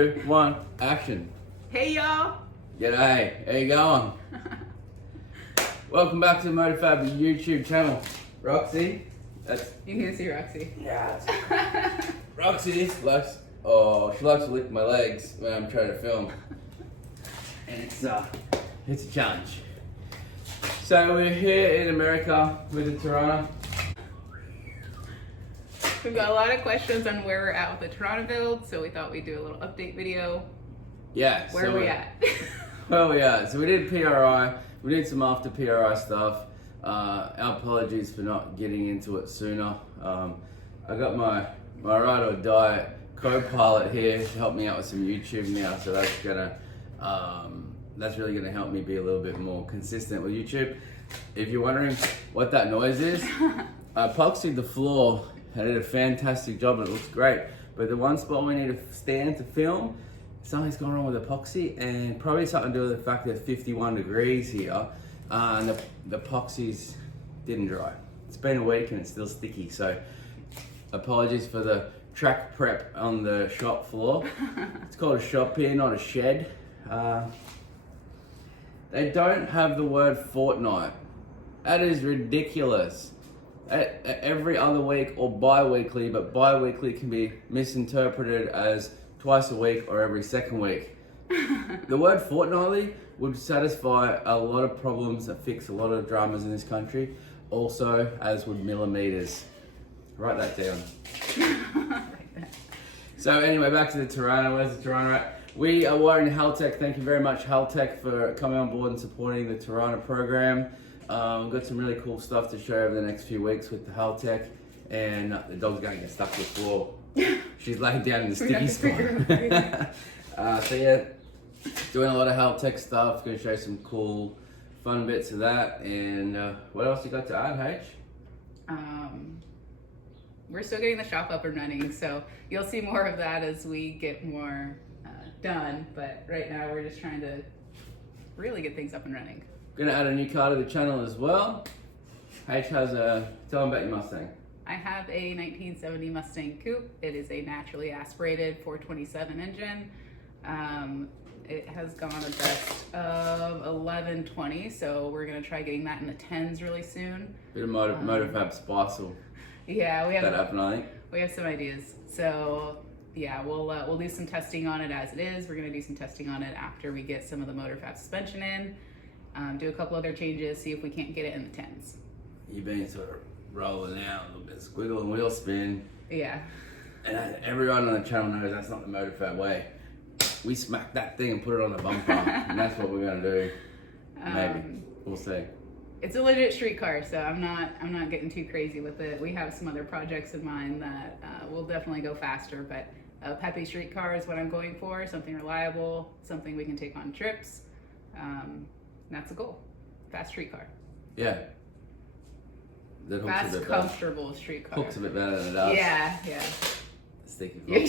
2, 1, action. Hey y'all! G'day, how you going? Welcome back to the MotorFab YouTube channel. Roxy, that's... You can see Roxy. Yeah. Roxy likes, she likes to lick my legs when I'm trying to film. And it's a challenge. So we're here in America with the Torana. We've got a lot of questions on where we're at with the Torana build, so we thought we'd do a little update video. Yeah. Where are we at? Where we are. So we did PRI, we did some after PRI stuff. Our apologies for not getting into it sooner. I got my ride or die co-pilot here to help me out with some YouTube now, so that's really gonna help me be a little bit more consistent with YouTube. If you're wondering what that noise is, I epoxied the floor. I did a fantastic job and it looks great. But the one spot we need to stand to film, something's gone wrong with epoxy, and probably something to do with the fact that it's 51 degrees here, and the epoxies didn't dry. It's been a week and it's still sticky, so apologies for the track prep on the shop floor. It's called a shop here, not a shed. They don't have the word fortnight. That is ridiculous. Every other week or bi-weekly, but bi-weekly can be misinterpreted as twice a week or every second week. The word fortnightly would satisfy a lot of problems that fix a lot of dramas in this country, also as would millimeters. Write that down. So anyway, back to the Torana. Where's the Torana at? We are wearing Haltech. Thank you very much, Haltech, for coming on board and supporting the Torana program. We've got some really cool stuff to show over the next few weeks with the Haltech, and the dog's going to get stuck to the floor. She's laying down in the sticky spot. So yeah, doing a lot of Haltech stuff. Going to show some cool, fun bits of that. And what else you got to add, H? We're still getting the shop up and running, so you'll see more of that as we get more done. But right now we're just trying to really get things up and running. Gonna add a new car to the channel as well. H has tell them about your Mustang. I have a 1970 Mustang Coupe. It is a naturally aspirated 427 engine. It has gone a best of 1120, so we're gonna try getting that in the 10s really soon. Bit of MotorFab spice will yeah, we have that happen, I think. We have some ideas. So yeah, we'll do some testing on it as it is. We're gonna do some testing on it after we get some of the MotorFab suspension in. Do a couple other changes, see if we can't get it in the 10s. You've been sort of rolling out a little bit, squiggle and wheel spin. Yeah. And everyone on the channel knows that's not the MotorFab way. We smack that thing and put it on the bumper, and that's what we're gonna do. Maybe we'll see. It's a legit street car, so I'm not getting too crazy with it. We have some other projects in mind that will definitely go faster, but a peppy street car is what I'm going for. Something reliable, something we can take on trips. That's the goal. Fast street car. Yeah. Fast, comfortable street car. Hooks a bit better than it does. Yeah. Sticky. You're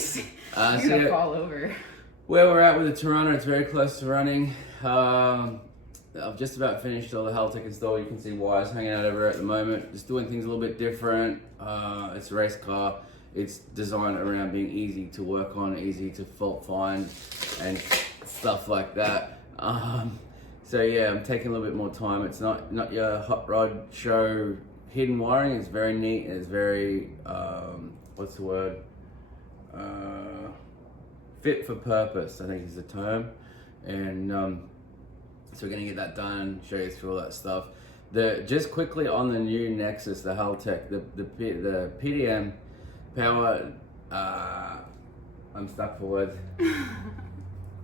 gonna fall over. Where we're at with the Torana, it's very close to running. I've just about finished all the Haltech install. You can see wires hanging out everywhere at the moment. Just doing things a little bit different. It's a race car. It's designed around being easy to work on, easy to fault find, and stuff like that. So yeah, I'm taking a little bit more time. It's not your hot rod show hidden wiring. It's very neat. It's very what's the word? Fit for purpose, I think is the term. And so we're gonna get that done. Show you through all that stuff. Just quickly on the new Nexus, the Haltech, the PDM power. I'm stuck for words.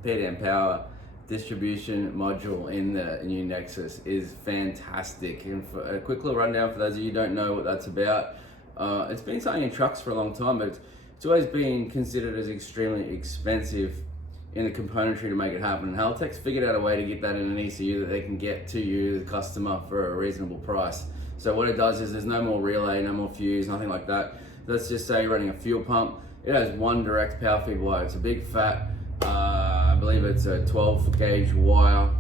PDM power distribution module in the new Nexus is fantastic. And for a quick little rundown for those of you who don't know what that's about, it's been something in trucks for a long time, but it's always been considered as extremely expensive in the componentry to make it happen. And Haltech's figured out a way to get that in an ECU that they can get to you, the customer, for a reasonable price. So what it does is there's no more relay, no more fuse, nothing like that. Let's just say you're running a fuel pump. It has one direct power feed wire. It's a big fat, I believe it's a 12 gauge wire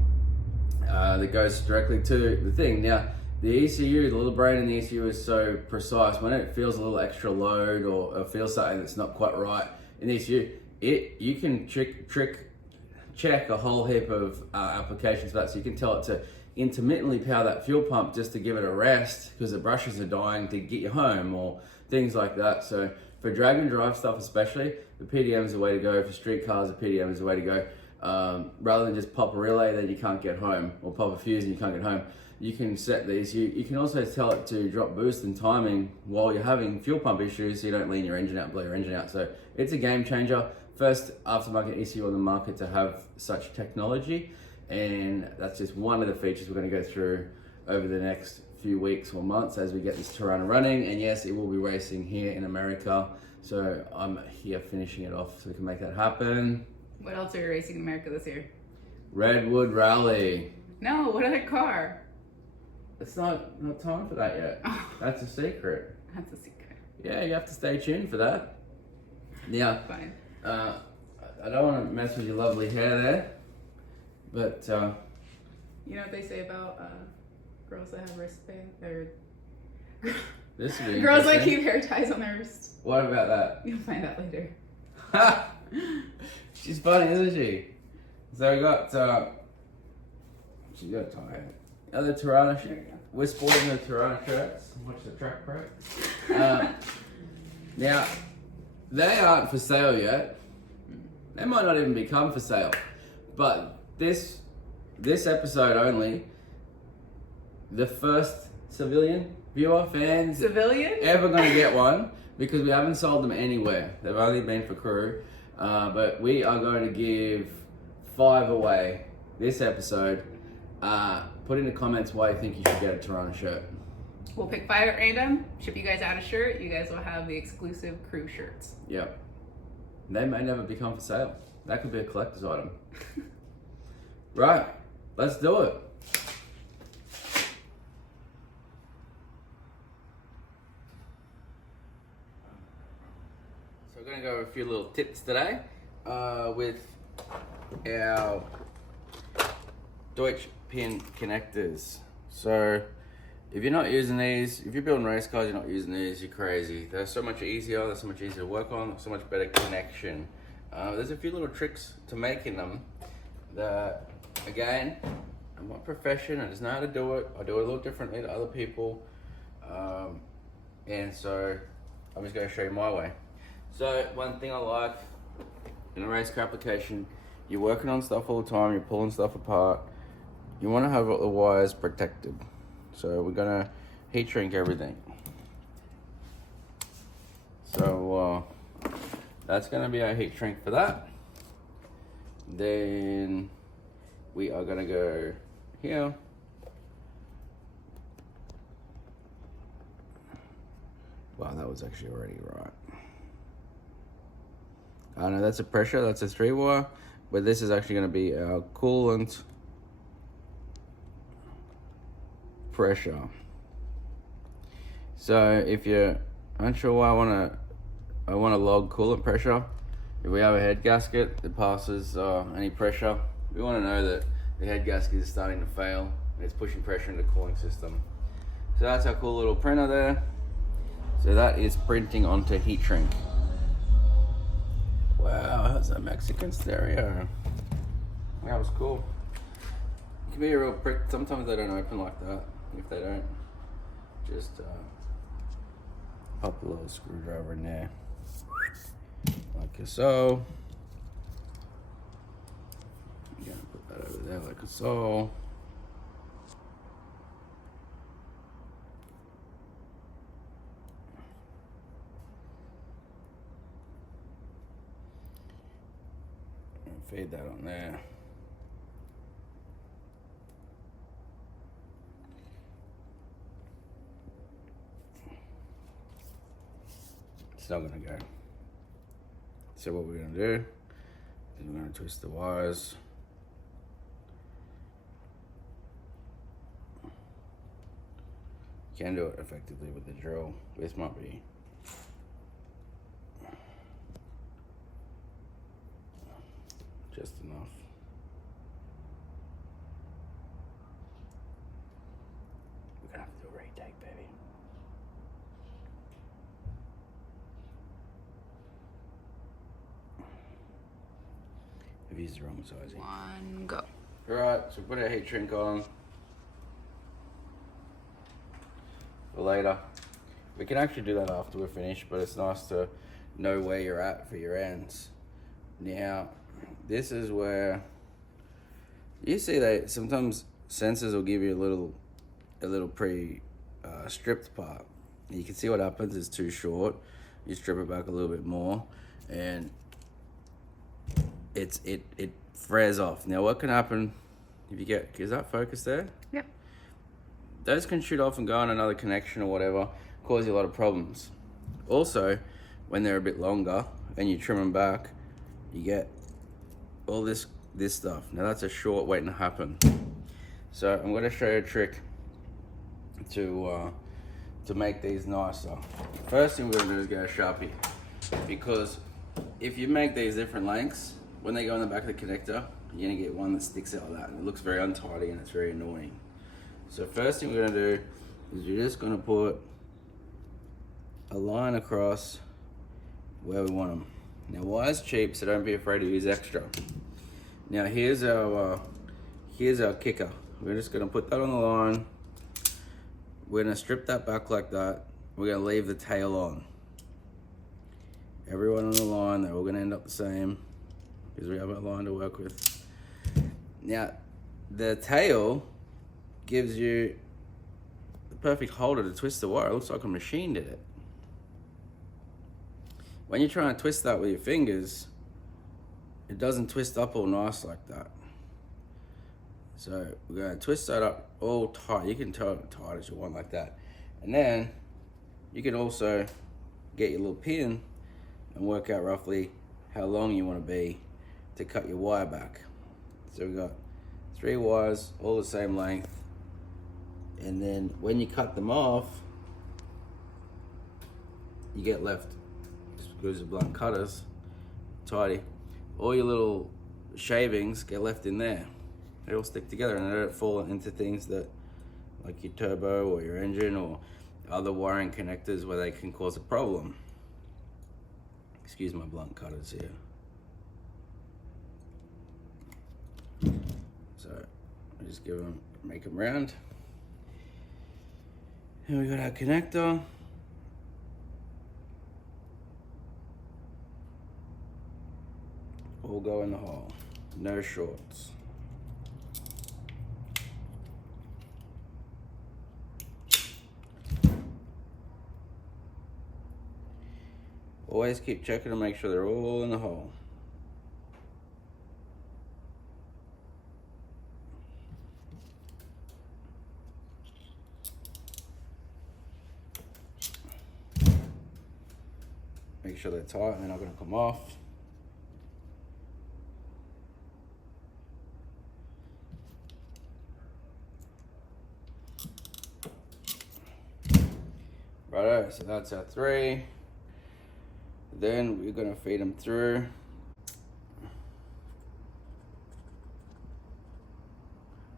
that goes directly to the thing. Now, the ECU, the little brain in the ECU is so precise. When it feels a little extra load or feels something that's not quite right in the ECU, you can check a whole heap of applications for that. So you can tell it to intermittently power that fuel pump just to give it a rest because the brushes are dying to get you home or things like that. So for drag and drive stuff especially, the PDM is the way to go. For street cars, the PDM is the way to go. Rather than just pop a relay then you can't get home, or pop a fuse and you can't get home. You can set these. You can also tell it to drop boost and timing while you're having fuel pump issues so you don't lean your engine out and blow your engine out. So it's a game changer. First aftermarket ECU on the market to have such technology, and that's just one of the features we're going to go through over the next few weeks or months as we get this Torana running. And yes, it will be racing here in America, so I'm here finishing it off so we can make that happen. What else are you racing in America this year? Redwood Rally. No, what other car? It's not time for that yet. That's a secret. That's a secret. Yeah, you have to stay tuned for that. Yeah. Fine. I don't want to mess with your lovely hair there, but you know what they say about girls that have wristbands, or this would be girls that interesting. keep hair ties on their wrist. What about that? You'll find out later. She's funny, isn't she? So we got she's got a tie. Other Torana shirt. We're sporting the Torana shirts. Watch the track break. Now, they aren't for sale yet. They might not even become for sale. But this episode only, the first civilian viewer, fans, Civilian? ever gonna get one, because we haven't sold them anywhere. They've only been for crew. But we are going to give 5 away this episode. Put in the comments why you think you should get a Torana shirt. We'll pick 5 at random, ship you guys out a shirt. You guys will have the exclusive crew shirts. Yep. They may never become for sale. That could be a collector's item. Right, let's do it. So we're going to go over a few little tips today with our Deutsch Pin connectors. So if you're not using these, if you're building race cars, you're not using these, you're crazy. They're so much easier, they're so much easier to work on, so much better connection. There's a few little tricks to making them that, again, I'm not professional, I just know how to do it. I do it a little differently to other people. And so I'm just going to show you my way. So one thing I like in a race car application, you're working on stuff all the time, you're pulling stuff apart. You want to have the wires protected. So we're gonna heat shrink everything. So that's gonna be our heat shrink for that. Then we are gonna go here. Wow, that was actually already right. I know that's a pressure, that's a 3-wire, but this is actually gonna be our coolant pressure. So if you're unsure why I want to log coolant pressure, if we have a head gasket that passes any pressure, we want to know that the head gasket is starting to fail and it's pushing pressure in the cooling system. So that's our cool little printer there. So that is printing onto heat shrink. Wow, that's a Mexican stereo. That was cool. It can be a real prick. Sometimes they don't open like that. If they don't, just pop a little screwdriver in there, like so. I'm gonna put that over there like so. And fade that on there. It's not gonna go. So what we're gonna do is we're gonna twist the wires. You can do it effectively with the drill. This might be just enough. We're gonna have to do a retake, baby. I've used the wrong size. One, go. Alright, so put our heat shrink on for later. We can actually do that after we're finished, but it's nice to know where you're at for your ends. Now, this is where you see that sometimes sensors will give you a little stripped part. You can see what happens. It's too short. You strip it back a little bit more, and it flares off. Now, what can happen if you get, is that focus there? Yeah. Those can shoot off and go on another connection or whatever, cause you a lot of problems. Also, when they're a bit longer and you trim them back, you get all this stuff. Now that's a short waiting to happen. So I'm going to show you a trick to make these nicer. First thing we're going to do is get a Sharpie, because if you make these different lengths, when they go in the back of the connector, you're going to get one that sticks out like that, and it looks very untidy and it's very annoying. So first thing we're going to do is you're just going to put a line across where we want them. Now, wire's cheap, so don't be afraid to use extra. Now here's our kicker. We're just going to put that on the line. We're going to strip that back like that. We're going to leave the tail on. Everyone on the line, they're all going to end up the same, because we have a line to work with. Now, the tail gives you the perfect holder to twist the wire. It looks like a machine did it. When you're trying to twist that with your fingers, it doesn't twist up all nice like that. So we're going to twist that up all tight. You can tie it tight as you want like that. And then you can also get your little pin and work out roughly how long you want to be to cut your wire back. So we've got 3 wires, all the same length. And then when you cut them off, you get left, screws of blunt cutters, tidy. All your little shavings get left in there. They all stick together and they don't fall into things that, like your turbo or your engine or other wiring connectors where they can cause a problem. Excuse my blunt cutters here. So I just make them round. And we got our connector. All go in the hole, no shorts. Always keep checking to make sure they're all in the hole. Make sure they're tight and they're not going to come off. Righto, so that's our 3. Then we're going to feed them through.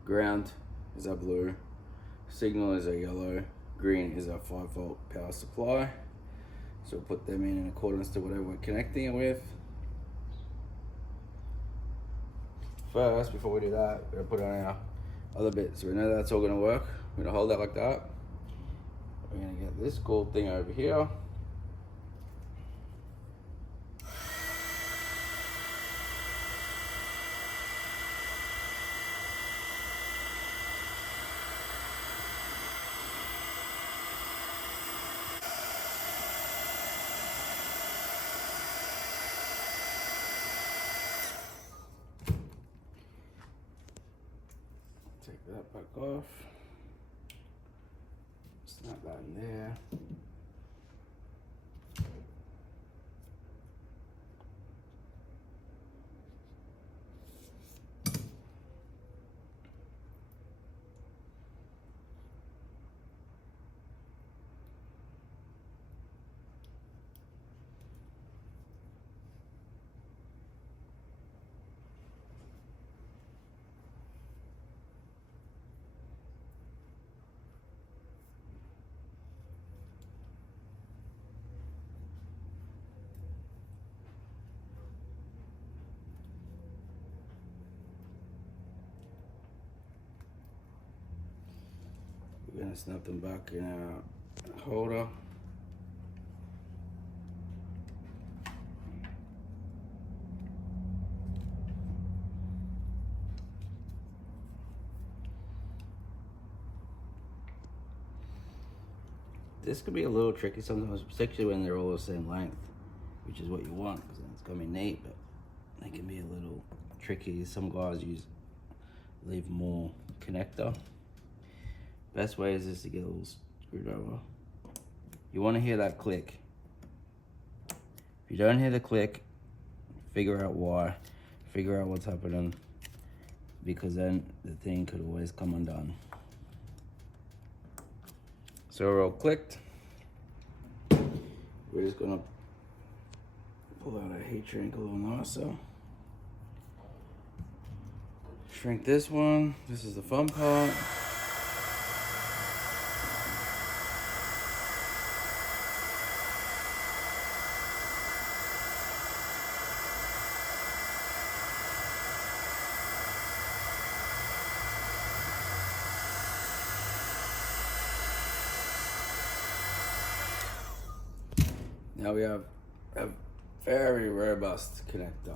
Ground is our blue, signal is our yellow, green is our 5-volt power supply. So we'll put them in accordance to whatever we're connecting it with. First, before we do that, we're going to put on our other bit. So we know that's all going to work. We're going to hold that like that. We're going to get this gold thing over here. Take that back off. Snap that in there. gonna snap them back in our holder. This could be a little tricky sometimes, particularly when they're all the same length, which is what you want, because then it's gonna be neat, but they can be a little tricky. Some guys leave more connector. Best way is just to get a little screwdriver. You want to hear that click. If you don't hear the click, figure out why, figure out what's happening, because then the thing could always come undone. So we're all clicked. We're just gonna pull out our heat shrink a little nicer. Shrink this one. This is the fun part. Now we have a very robust connector.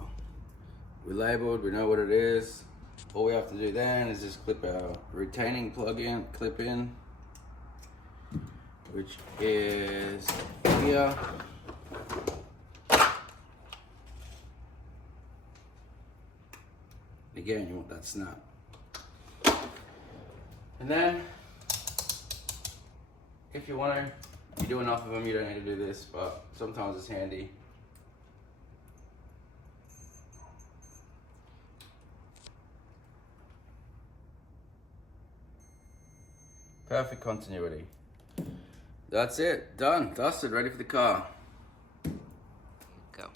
We labeled, we know what it is. All we have to do then is just clip our retaining plug-in, clip in, which is here. Again, you want that snap. And then, if you want to, you do enough of them, you don't need to do this, but sometimes it's handy. Perfect continuity. That's it, done, dusted, ready for the car. Go.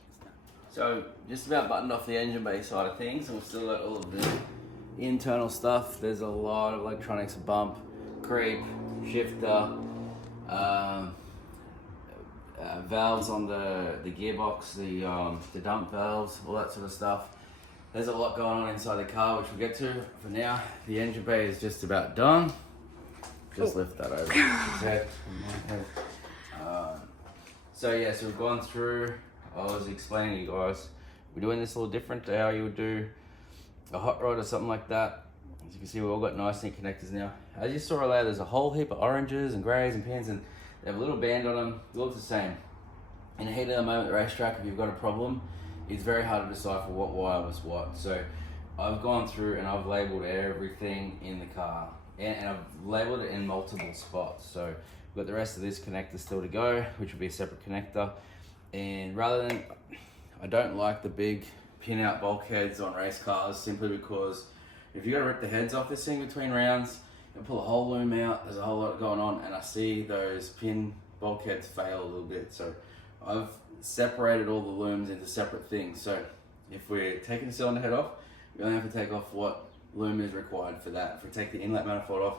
So, just about buttoned off the engine bay side of things, and we've still got all of the internal stuff. There's a lot of electronics, bump, creep, shifter, valves on the gearbox, the dump valves, all that sort of stuff. There's a lot going on inside the car, which we'll get to. For now, the engine bay is just about done. Just lift that over his head. So yeah, so we've gone through, I was explaining to you guys, we're doing this a little different to how you would do a hot rod or something like that. As you can see, we've all got nice neat connectors now. As you saw earlier, there's a whole heap of oranges and greys and pins, and they have a little band on them. It looks the same. In the heat of the moment, the racetrack, if you've got a problem, it's very hard to decipher what wire was what. So I've gone through and I've labeled everything in the car. And I've labeled it in multiple spots. So we've got the rest of this connector still to go, which will be a separate connector. And rather than, I don't like the big pin out bulkheads on race cars, simply because if you got to rip the heads off this thing between rounds and pull a whole loom out, there's a whole lot going on, and I see those pin bulkheads fail a little bit. So I've separated all the looms into separate things. So if we're taking the cylinder head off, we only have to take off what loom is required for that. If we take the inlet manifold off,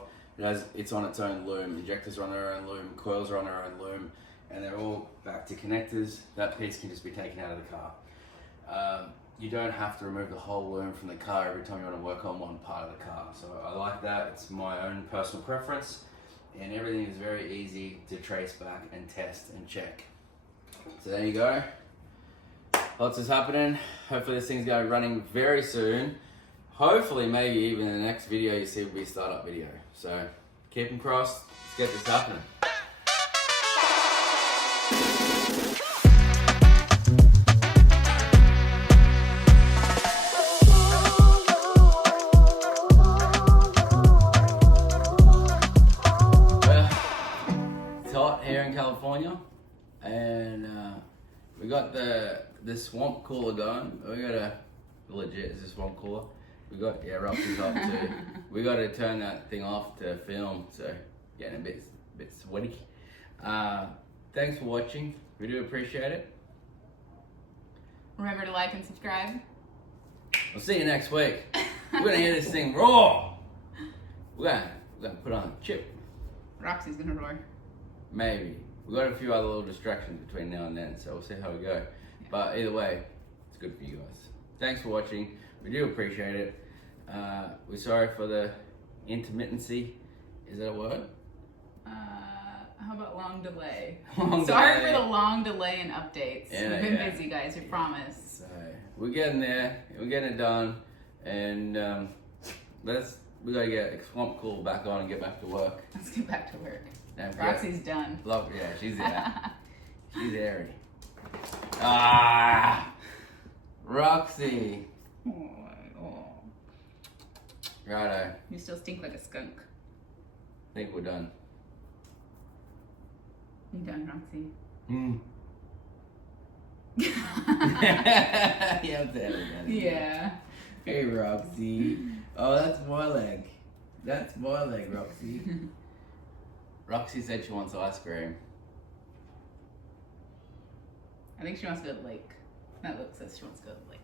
it's on its own loom. Injectors are on their own loom, coils are on their own loom, and they're all back to connectors. That piece can just be taken out of the car. You don't have to remove the whole loom from the car every time you want to work on one part of the car. So I like that. It's my own personal preference, and everything is very easy to trace back and test and check. So there you go. Lots is happening. Hopefully this thing's going to be running very soon. Hopefully, maybe even in the next video you see will be a startup video. So keep them crossed. Let's get this happening. It's hot here in California, and we got the swamp cooler going. We got a legit, it's a swamp cooler. We got, yeah, Roxi's up too. We got to turn that thing off to film, so getting a bit sweaty. Thanks for watching. We do appreciate it. Remember to like and subscribe. We'll see you next week. We're gonna hear this thing raw. We're gonna put on a chip. Roxy's gonna roar. Maybe. We got a few other little distractions between now and then, so we'll see how we go. Yeah. But either way, it's good for you guys. Thanks for watching. We do appreciate it. We're sorry for the intermittency. Is that a word? How about long delay? Long Sorry delay. for the long delay in updates. Yeah, We've been yeah. busy, guys. We promise. So we're getting there. We're getting it done, and we gotta get Swamp Cool back on and get back to work. Let's get back to work. And Roxy's done. Love, yeah, she's there. She's airy. Ah, Roxy. Oh. Righto. You still stink like a skunk. I think we're done. You done, Roxy? Yeah, I'm there again. Yeah. Hey, Roxy. Oh, that's my leg. That's my leg, Roxy. Roxy said she wants ice cream. I think she wants to go to the lake. That look says she wants to go to the lake.